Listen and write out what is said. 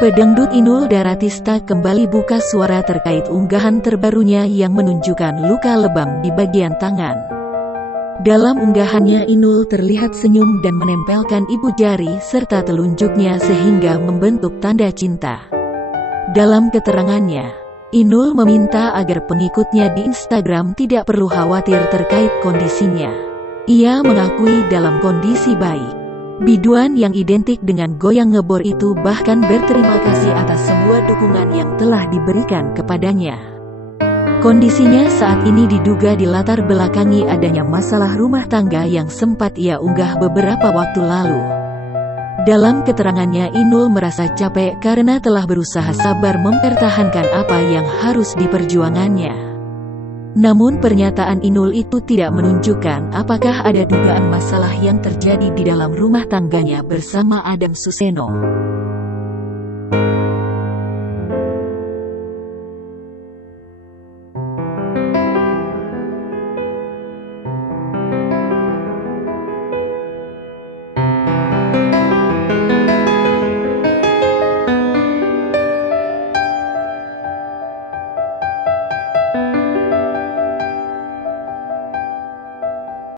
Pedangdut Inul Daratista kembali buka suara terkait unggahan terbarunya yang menunjukkan luka lebam di bagian tangan. Dalam unggahannya, Inul terlihat senyum dan menempelkan ibu jari serta telunjuknya sehingga membentuk tanda cinta. Dalam keterangannya, Inul meminta agar pengikutnya di Instagram tidak perlu khawatir terkait kondisinya. Ia mengakui dalam kondisi baik. Biduan yang identik dengan goyang ngebor itu bahkan berterima kasih atas semua dukungan yang telah diberikan kepadanya. Kondisinya saat ini diduga dilatar belakangi adanya masalah rumah tangga yang sempat ia unggah beberapa waktu lalu. Dalam keterangannya, Inul merasa capek karena telah berusaha sabar mempertahankan apa yang harus diperjuangannya. Namun pernyataan Inul itu tidak menunjukkan apakah ada dugaan masalah yang terjadi di dalam rumah tangganya bersama Adam Suseno.